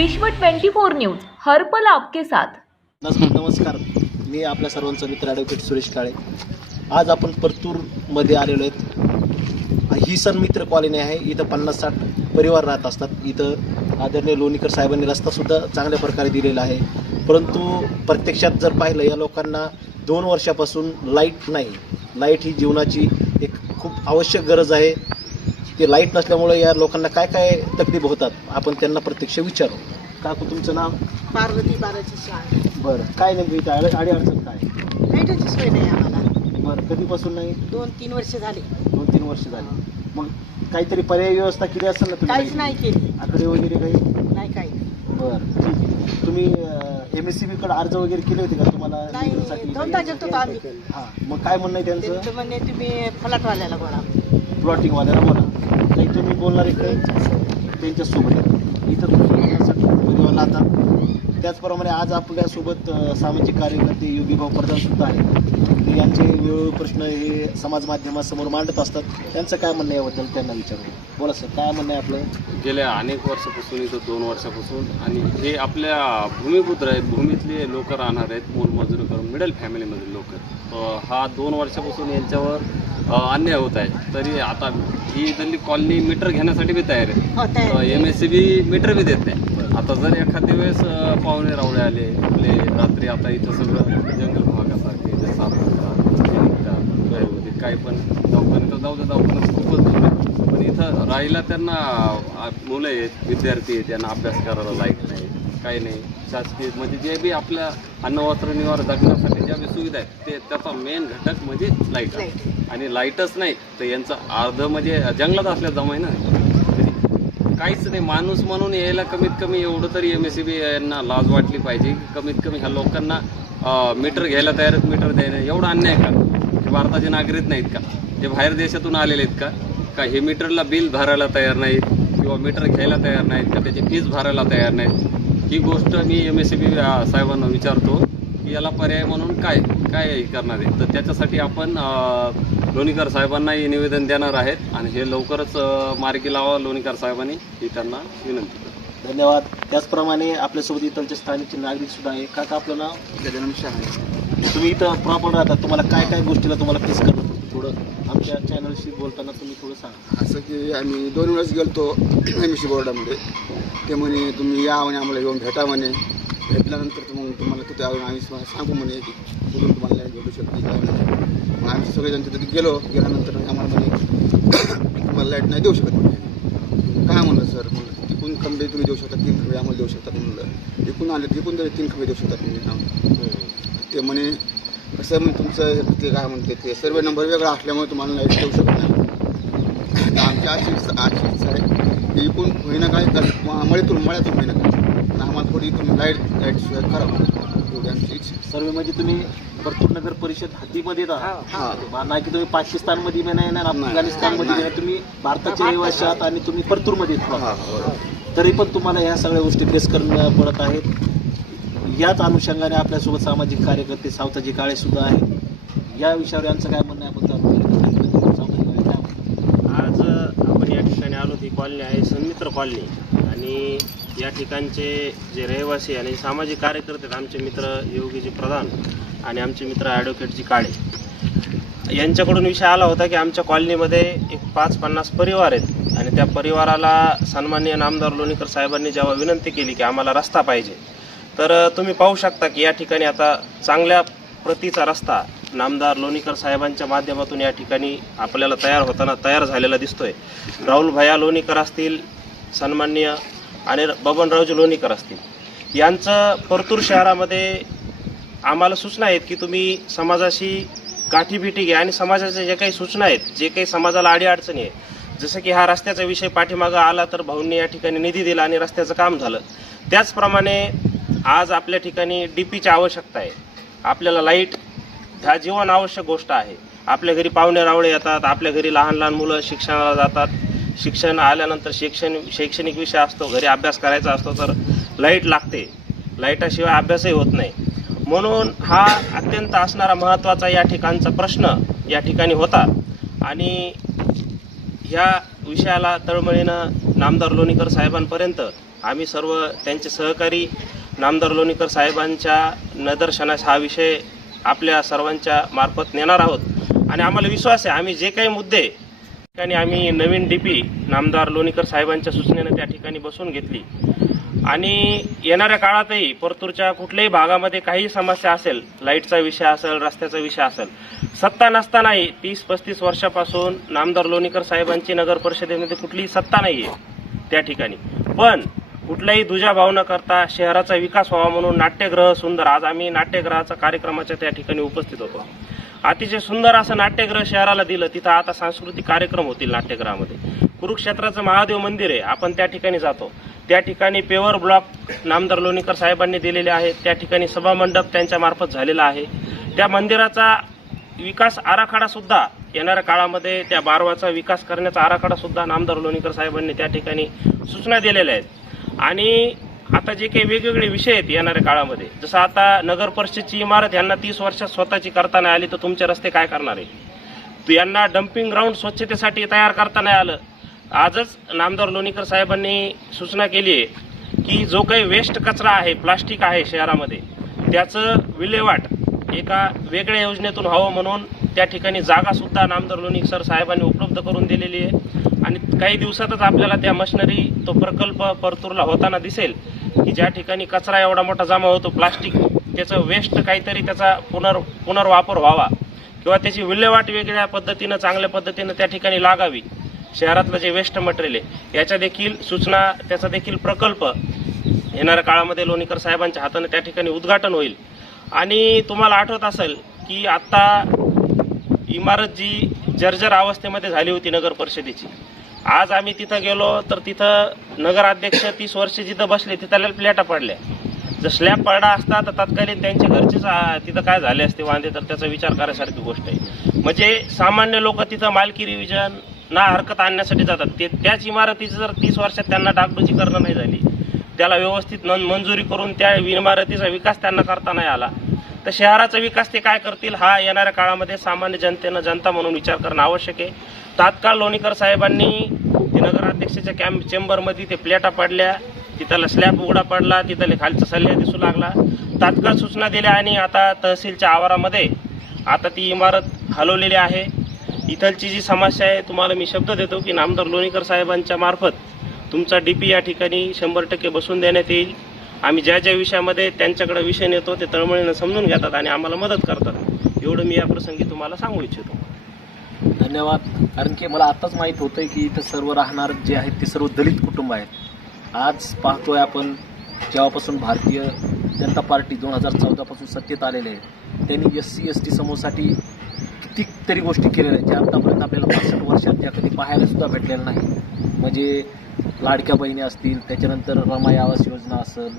विश्व 24 न्यूज हरपल आपके साथ. नमस्कार नमस्कार. मी आपल्या सर्वांचा मित्र ॲडव्होकेट सुरेश काळे. आज आपण परतूरमध्ये आलेलो आहेत. ही सण मित्र कॉलनी आहे. इथं पन्नास साठ परिवार राहत असतात. इथं आदरणीय लोणीकर साहेबांनी रस्तासुद्धा चांगल्या प्रकारे दिलेला आहे. परंतु प्रत्यक्षात जर पाहिलं या लोकांना दोन वर्षापासून लाइट नाही. लाइट ही जीवनाची एक खूप आवश्यक गरज आहे. ते लाइट नसल्यामुळे या लोकांना काय काय तकलीफ होतात आपण त्यांना प्रत्यक्ष विचारू. काकू तुमचं नाव? पार्वती बालाची शाळा. बरं. काय नेमकं इथं आड अडचण काय? लाईटाची सोय नाही आम्हाला. बरं. कधीपासून नाही? दोन तीन वर्ष झाली. दोन तीन वर्ष झाली. मग काहीतरी पर्यायी व्यवस्था केली असेल ना तुम्ही? काहीच नाही केली. आकडे वगैरे काही? नाही काही. बरं. ठीक आहे. तुम्ही एम एस सी बीकडे अर्ज वगैरे केले होते का तुम्हाला नाही दोनदा आम्ही. हां. मग काय म्हणणं आहे त्यांचं? त्यांचं म्हणणे तुम्ही फलाटवाल्याला बोला. प्लॉटिंगवाल्याला बोला. तुम्ही बोलणार इकडे त्यांच्यासोबत इथं तुमच्या म्हणण्यासाठी परिवार राहतात त्याचप्रमाणे आज आपल्यासोबत सामाजिक कार्यकर्ते योगी भाऊ आहेत. ते यांचे वेळोवेळी प्रश्न हे समाज माध्यमासमोर मांडत असतात. त्यांचं काय म्हणणं याबद्दल त्यांना विचारतो बोला सर काय म्हणणं आहे आपलं? गेल्या अनेक वर्षापासून इथं दोन वर्षापासून. आणि हे आपल्या भूमिपुत्र आहेत भूमीतले लोक राहणार आहेत मोलमजुरी करून मिडल फॅमिलीमधील लोक हा दोन वर्षापासून यांच्यावर अ, अन्याय होत आहे. तरी आता ही इथली कॉलनी मीटर घेण्यासाठी बी तयार आहे. हो तयार M S C B meter बी देत नाही. आता जर एखाद्या वेळेस अ, पाहुणे रावळे आले आपले रात्री आता इथं सगळं जंगल भागासारखे जे साप असतात, ते निघतात, घरगुती काही पण दवाखाने तर जाऊ दे दवाखान्यात खूपच दूर आहे. राहायला त्यांना मुलं आहेत विद्यार्थी आहेत त्यांना अभ्यास करायला लायक नाही काही नाही. शासकीय म्हणजे जे बी आपल्या अन्न वस्त्र निवार जगण्यासाठी ज्या बी सुविधा आहेत ते त्याचा मेन घटक म्हणजे लाइट आणि लाईटच नाही तर यांचं अर्ध म्हणजे जंगलात असल्या जमाय ना. काहीच नाही माणूस म्हणून यायला कमीत कमी एवढं तरी एम एस सी बी यांना लाज वाटली पाहिजे. की कमीत कमी ह्या लोकांना मीटर घ्यायला तयार मीटर द्यायला. एवढा अन्याय का? भारताचे नागरिक नाहीत का? ते बाहेर देशातून आलेले आहेत का? का हे मीटरला बिल भरायला तयार नाहीत किंवा मीटर घ्यायला तयार नाहीत का त्याची फीस भरायला तयार नाहीत? ही गोष्ट मी एम एस सी बी साहेबांना विचारतो की याला पर्याय म्हणून काय काय हे करणार आहे? तर त्याच्यासाठी आपण लोणीकर साहेबांनाही निवेदन देणार आहेत आणि हे लवकरच मार्गी लावा लोणीकर साहेबांनी ही त्यांना विनंती करतो. धन्यवाद. त्याचप्रमाणे आपल्यासोबत इथलचे स्थानिक नागरिक सुद्धा आहे काका आपलं नाव? गजानन शहा तुम्ही इथं प्रॉपर राहतात तुम्हाला काय काय गोष्टीला तुम्हाला फेस करत होतं? थोडं आमच्या चॅनलशी बोलताना तुम्ही थोडं सांगा. असं की आम्ही दोन वेळेस गेलतो एम सी बोर्डामध्ये ते म्हणे तुम्ही या म्हणे आम्हाला येऊन भेटा म्हणे. भेटल्यानंतर तर मग तुम्हाला तिथे आम्ही सा- सांगू म्हणे की कुठून तुम्हाला लाइट भेटू शकते काय म्हणे मग आम्ही सगळेजण तिथे गेलो. गेल्यानंतर आम्हाला म्हणे तुम्हाला लाइट नाही देऊ शकत म्हणे. काय म्हणलं सर म्हणलं तिकून खंबे तुम्ही देऊ शकता तीन खंबे आम्हाला देऊ शकतात म्हणलं इकून आले तिकून तरी तीन खंबे देऊ शकतात म्हणजे आम्ही ते म्हणे कसं म्हणे तुमचं हे- ते काय म्हणते ते सर्वे नंबर वेगळा असल्यामुळे तुम्हाला लाइट देऊ शकत नाही. आता आमची अशी इच्छा अशी इच्छा आहे की इकून होईना काय मळीतून मळ्यातून होईना काय आणि आम्हाला थोडी तुम्ही लाइट लाइट सोय एवढी आमची आहे. सर्वे म्हणजे तुम्ही परतूर नगर परिषद हद्दीमध्ये येतात हा ना की तुम्ही पाकिस्तानमध्ये बी नाही येणार नाही. अफगाणिस्तानमध्ये नाही. तुम्ही भारताचे रहिवासी आहात आणि तुम्ही परतूरमध्ये येत. आहात. बरोबर. तरी पण तुम्हाला ह्या सगळ्या गोष्टी फेस करणं पडत आहेत. याच अनुषंगाने आपल्यासोबत सामाजिक कार्यकर्ते सावताजी काळे सुद्धा आहेत. या विषयावर यांचं काय म्हणणं आहे? आपण आज आपण या ठिकाणी आलो ती कॉलनी आहे संमित्र कॉलनी. आणि या ठिकाणचे जे रहिवासी आणि सामाजिक कार्यकर्ते आहेत, आमचे मित्र योगीजी प्रधान आणि आमचे मित्र ॲडव्होकेटजी काळे. यांच्याकडून विषय आला होता की आमच्या कॉलनीमध्ये एक पाच पन्नास परिवार आहेत. आणि त्या परिवाराला सन्माननीय नामदार लोणीकर साहेबांनी जेव्हा विनंती केली की आम्हाला रस्ता पाहिजे तर तुम्ही पाहू शकता की या ठिकाणी आता चांगल्या प्रतीचा रस्ता नामदार लोणीकर साहेबांच्या माध्यमातून या ठिकाणी आपल्याला तयार होताना तयार झालेला दिसतोय. राहुल भया लोणीकर असतील सन्माननीय आणि बबनरावजी लोणीकर असतील. यांचं परतूर शहरामध्ये आम्हाला सूचना आहेत की तुम्ही समाजाशी काठीभिटी घ्या आणि समाजाच्या जे काही सूचना आहेत जे काही समाजाला अडीअडचणी आहे जसं की हा रस्त्याचा विषय पाठीमागं आला तर भाऊंनी या ठिकाणी निधी दिला आणि रस्त्याचं काम झालं. त्याचप्रमाणे आज आपल्या ठिकाणी डी पीची आवश्यकता आहे. आपल्याला लाइट ह्या जीवन आवश्यक गोष्ट आहे. आपल्या घरी पाहुणे रावळे येतात आपल्या घरी लहान लहान मुलं शिक्षणाला जातात. शिक्षण आल्यानंतर शिक्षण शैक्षणिक विषय असतो घरी अभ्यास करायचा असतो तर लाइट लागते. लाईटाशिवाय अभ्यासही होत नाही. म्हणून हा अत्यंत असणारा महत्त्वाचा या ठिकाणचा प्रश्न या ठिकाणी होता. आणि ह्या विषयाला तळमळीनं नामदार लोणीकर साहेबांपर्यंत आम्ही सर्व त्यांचे सहकारी नामदार लोणीकर साहेबांच्या निदर्शनास हा विषय आपल्या सर्वांच्या मार्फत नेणार आहोत. आणि आम्हाला विश्वास आहे आम्ही जे काही मुद्दे ठिकाणी आम्ही नवीन डी पी नामदार लोणीकर साहेबांच्या सूचनेनं त्या ठिकाणी बसून घेतली. आणि येणाऱ्या काळातही परतूरच्या कुठल्याही भागामध्ये काही समस्या असेल लाईटचा विषय असेल रस्त्याचा विषय असेल सत्ता नसतानाही तीस पस्तीस वर्षापासून नामदार लोणीकर साहेबांची नगर परिषदेमध्ये कुठलीही सत्ता नाही आहे त्या ठिकाणी. पण कुठल्याही दुजाभाव न करता शहराचा विकास व्हावा म्हणून नाट्यग्रह सुंदर आज आम्ही नाट्यग्रहाचा कार्यक्रमाच्या त्या ठिकाणी उपस्थित होतो. अतिशय सुंदर असं नाट्यग्रह शहराला दिलं तिथं आता सांस्कृतिक कार्यक्रम होतील नाट्यगृहामध्ये कुरुक्षेत्राचं महादेव मंदिर आहे आपण त्या ठिकाणी जातो. त्या ठिकाणी पेवर ब्लॉक नामदार लोणीकर साहेबांनी दिलेले आहेत. त्या ठिकाणी सभामंडप त्यांच्या मार्फत झालेला आहे. त्या मंदिराचा विकास आराखडासुद्धा येणाऱ्या काळामध्ये त्या बारवाचा विकास करण्याचा आराखडासुद्धा नामदार लोणीकर साहेबांनी त्या ठिकाणी सूचना दिलेल्या आहेत. आणि आता जे काही वेगवेगळे विषय आहेत येणाऱ्या काळामध्ये जसं आता नगर परिषदची इमारत यांना तीस वर्षात स्वतःची करता नाही आली तर तुमचे रस्ते काय करणार आहे? तू यांना डम्पिंग ग्राउंड स्वच्छतेसाठी तयार करता नाही आलं. आजच नामदार लोणीकर साहेबांनी सूचना केली आहे की जो काही वेस्ट कचरा आहे प्लास्टिक आहे शहरामध्ये त्याचं विल्हेवाट एका वेगळ्या योजनेतून व्हावं म्हणून त्या ठिकाणी जागासुद्धा नामदार लोणीकर साहेबांनी उपलब्ध करून दिलेली आहे. आणि काही दिवसातच आपल्याला त्या मशिनरी तो प्रकल्प परतूरला होताना दिसेल की ज्या ठिकाणी कचरा एवढा मोठा जमा होतो प्लास्टिक त्याचं वेस्ट काहीतरी त्याचा पुनर् पुनर्वापर व्हावा किंवा त्याची विल्हेवाट वेगळ्या पद्धतीनं चांगल्या पद्धतीनं त्या ठिकाणी लागावी. शहरातलं जे वेस्ट मटेरियल आहे याच्या देखील सूचना त्याचा देखील प्रकल्प येणाऱ्या काळामध्ये लोणीकर साहेबांच्या हाताने त्या ठिकाणी उद्घाटन होईल. आणि तुम्हाला आठवत असेल की आत्ता इमारत जी जर्जर अवस्थेमध्ये झाली होती नगर परिषदेची आज आम्ही तिथं गेलो तर तिथं नगराध्यक्ष तीस वर्ष जिथं बसले तिथं प्लेटा पडल्या. जर स्लॅब पडला असता तर तत्कालीन त्यांच्या घरचेच तिथं काय झाले असते वांदे तर त्याचा विचार करायसारखी गोष्ट आहे. म्हणजे सामान्य लोक तिथं मालकी रिव्हिजन ना हरकत आणण्यासाठी जातात. ते त्याच इमारतीचं जर तीस वर्षात त्यांना डागडुजी करणं नाही झाली त्याला व्यवस्थित न मंजुरी करून त्या इमारतीचा विकास त्यांना करता नाही आला. तर शहराचा विकास ते काय करतील हा येणाऱ्या काळामध्ये सामान्य जनतेनं जनता म्हणून विचार करणं आवश्यक आहे. तात्काळ लोणीकर साहेबांनी ते नगराध्यक्षाच्या कॅम्प चेंबरमध्ये ते प्लेटा पडल्या तिथला स्लॅब उघडा पडला तिथले खालचा सल्ला दिसू लागला. तात्काळ सूचना दिल्या आणि आता तहसीलच्या आवारामध्ये आता ती इमारत हलवलेली आहे. इथलची जी समस्या आहे तुम्हाला मी शब्द देतो की नामदार लोणीकर साहेबांच्या मार्फत तुमचा डी पी या ठिकाणी शंभर टक्के बसून देण्यात येईल. आम्ही ज्या ज्या विषयामध्ये त्यांच्याकडे विषय नेतो ते तळमळीनं समजून घेतात आणि आम्हाला मदत करतात. एवढं मी या प्रसंगी तुम्हाला सांगू इच्छितो. धन्यवाद. कारण की मला आताच माहीत होतं की इथं सर्व राहणार जे आहेत ते सर्व दलित कुटुंब आहेत. आज पाहतोय आपण जेव्हापासून भारतीय जनता पार्टी दोन हजार चौदापासून सत्तेत आलेले आहे त्यांनी एस सी एस टी समूहासाठी कितीतरी गोष्टी केलेल्या आहेत ज्या आतापर्यंत आपल्याला पासष्ट वर्षात त्या कधी पाहायला सुद्धा भेटलेल्या नाही. म्हणजे लाडक्या बहिणी असतील त्याच्यानंतर रमाई आवास योजना असेल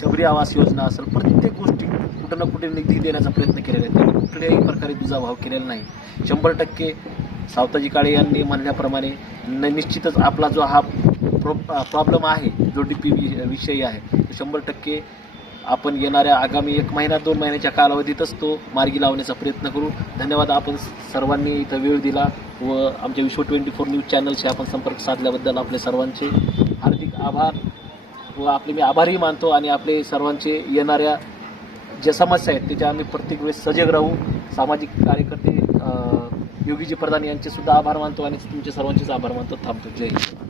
शबरी आवास योजना असेल प्रत्येक गोष्टी कुठं ना कुठे निधी देण्याचा प्रयत्न केलेला आहे. त्यांनी कुठल्याही प्रकारे दुजाभाव केलेला नाही. शंभर टक्के सावताजी काळे यांनी म्हणल्याप्रमाणे न निश्चितच आपला जो हा प्रो प्रॉब्लेम आहे जो डी पी विषयी आहे तो शंभर टक्के आपण येणाऱ्या आगामी एक महिना दोन महिन्याच्या कालावधीतच तो मार्गी लावण्याचा प्रयत्न करू. धन्यवाद आपण सर्वांनी इथं वेळ दिला व आमच्या विश्व ट्वेंटी फोर न्यूज चॅनलशी आपण संपर्क साधल्याबद्दल आपले सर्वांचे हार्दिक आभार व आपले मी आभारही मानतो आणि आपले सर्वांचे येणाऱ्या ज्या समस्या आहेत त्याच्या आम्ही प्रत्येक वेळेस सजग राहू. सामाजिक कार्यकर्ते योगीजी प्रधान यांचे सुद्धा आभार मानतो आणि तुमचे सर्वांचेच आभार मानतो. थांबतो. जय हिंद.